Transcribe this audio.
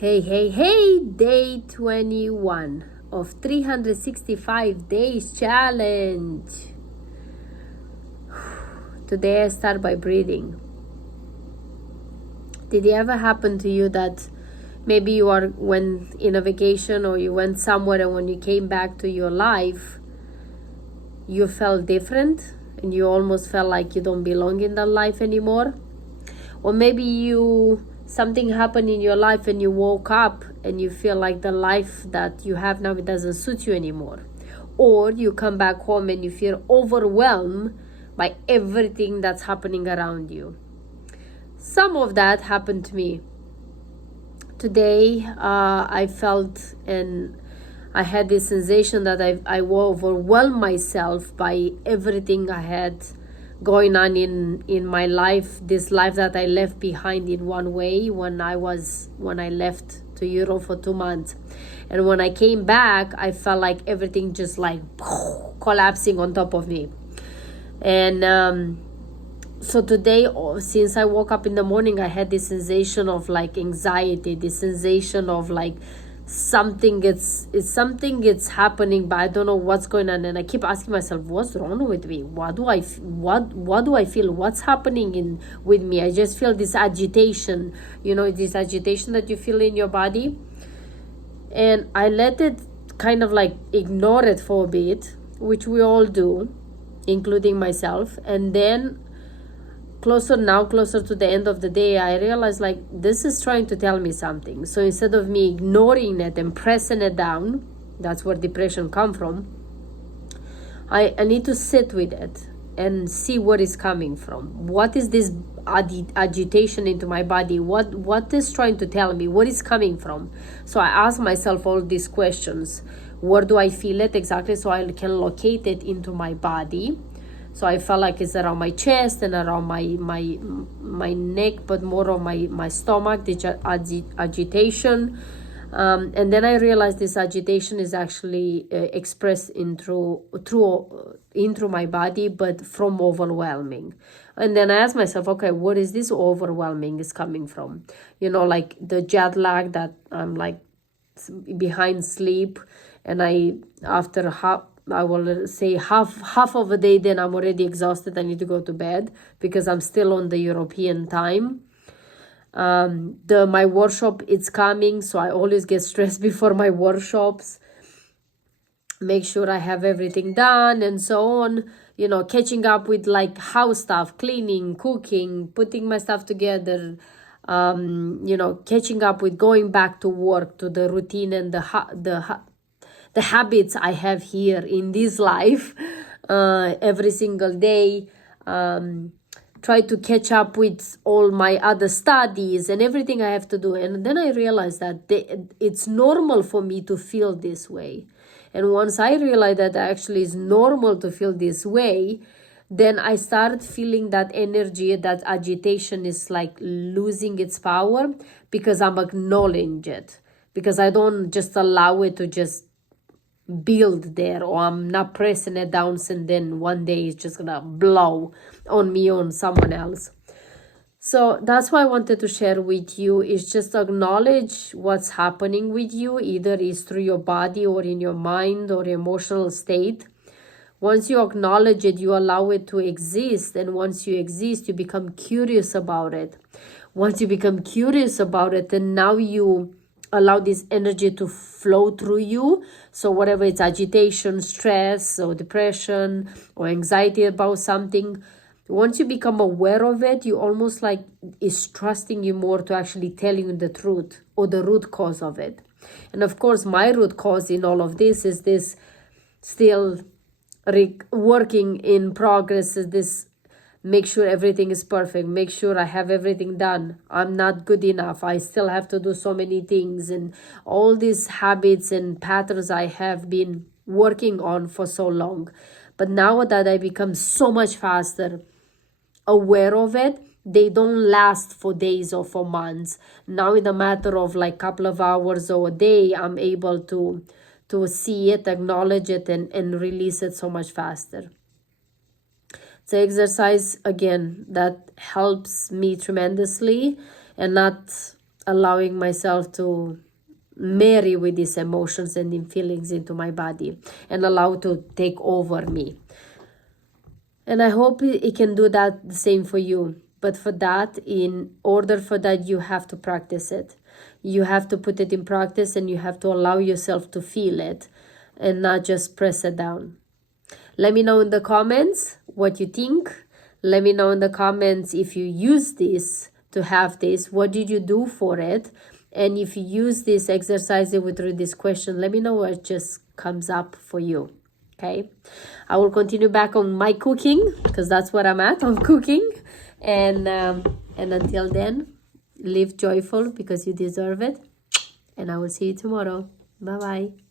Hey, day 21 of 365 days challenge. Today I start by breathing. Did it ever happen to you that maybe you went in a vacation or you went somewhere and when you came back to your life, you felt different and you almost felt like you don't belong in that life anymore? Or maybe something happened in your life and you woke up and you feel like the life that you have now, it doesn't suit you anymore. Or you come back home and you feel overwhelmed by everything that's happening around you. Some of that happened to me. Today I felt and I had this sensation that I overwhelmed myself by everything I had going on in my life, this life that I left behind in one way when I left to Europe for 2 months. And when I came back, I felt like everything just like collapsing on top of me. And so today, since I woke up in the morning, I had this sensation of like anxiety, this sensation of like something it's happening, but I don't know what's going on. And I keep asking myself, what's wrong with me? What do I feel? What's happening with me? I just feel this agitation, this agitation that you feel in your body. And I let it kind of like ignore it for a bit, which we all do, including myself. And then closer to the end of the day, I realized like this is trying to tell me something. So instead of me ignoring it and pressing it down, that's where depression comes from, I need to sit with it and see where it's coming from. What is this agitation into my body? What is trying to tell me? Where is coming from? So I ask myself all these questions. Where do I feel it exactly, so I can locate it into my body? So I felt like it's around my chest and around my neck, but more on my stomach, the agitation. And then I realized this agitation is actually expressed into my body, but from overwhelming. And then I asked myself, okay, what is this overwhelming is coming from? Like the jet lag that I'm like behind sleep, and after I will say half of a day, then I'm already exhausted. I need to go to bed because I'm still on the European time. My workshop, it's coming, so I always get stressed before my workshops. Make sure I have everything done and so on. Catching up with like house stuff, cleaning, cooking, putting my stuff together. Catching up with going back to work, to the routine and the habits I have here in this life every single day. Try to catch up with all my other studies and everything I have to do. And then I realized that it's normal for me to feel this way. And once I realized that actually it's normal to feel this way, then I started feeling that energy, that agitation is like losing its power, because I'm acknowledging it, because I don't just allow it to just build there, or I'm not pressing it down and then one day it's just gonna blow on me, on someone else. So that's why I wanted to share with you, is just acknowledge what's happening with you, either is through your body or in your mind or emotional state. Once you acknowledge it, you allow it to exist, and once you exist, you become curious about it. Once you become curious about it, then now you allow this energy to flow through you. So whatever it's agitation, stress, or depression, or anxiety about something, once you become aware of it, you almost like it's trusting you more to actually tell you the truth or the root cause of it. And of course, my root cause in all of this is this still working in progress, is this make sure everything is perfect, make sure I have everything done. I'm not good enough. I still have to do so many things, and all these habits and patterns I have been working on for so long. But now that I become so much faster aware of it, they don't last for days or for months. Now in a matter of like couple of hours or a day, I'm able to see it, acknowledge it, and release it so much faster. It's an exercise, again, that helps me tremendously, and not allowing myself to marry with these emotions and in feelings into my body and allow to take over me. And I hope it can do that the same for you. But for that, in order for that, you have to practice it. You have to put it in practice, and you have to allow yourself to feel it and not just press it down. Let me know in the comments what you think. Let me know in the comments if you use this to have this. What did you do for it? And if you use this exercise with this question, let me know what just comes up for you. Okay, I will continue back on my cooking because that's what I'm at, on cooking. And until then, live joyful because you deserve it. And I will see you tomorrow. Bye-bye.